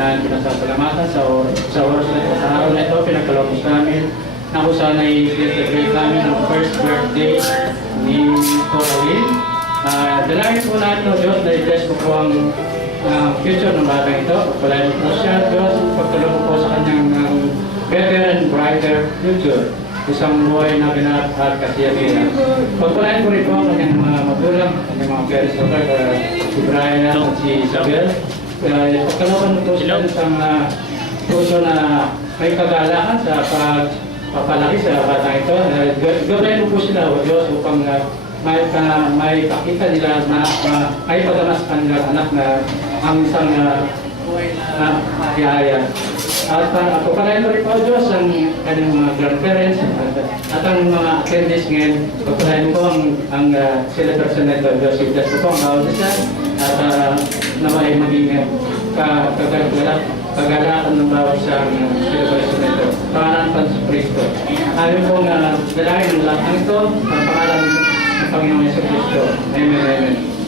Pinasasalamatan sa oras na ito, sa araw na ito, pinagkalapos namin na kung saan ay celebrate namin ang first birthday ni Coraline. Dalangin po natin ng Diyos na i-bless po ang future ng batang ito. Pagpalain po siya, Diyos, pagtulong po sa kanyang better and brighter future. Isang buhay na binat at kasiyaginan. Pagpalain po rin po ang kanyang mga magulang, kanyang mga parents, si Brian at si Isabel. Pagkalooban po sila sa puso na may kagalakan sa pagpapalaki sa bata ito. Gabayan mo po sila o Diyos upang may pakita nila na may pagdamas kanilang anak na ang isang buhay na hiyaya. At pagpalain mo rin po Diyos ang kanyang mga grandparents at ang mga attendees ngayon. Pagpalain po ang celebration na ito. Diyos, i-bless po ang bawat isa at na may maging kagalakan ng bawat sa celebration na ito. Pangalan pa sa Kristo. Ayaw pong dalangin ng lahat ng ito, ang pangalan ng Panginoong Yesu Kristo. Amen, amen.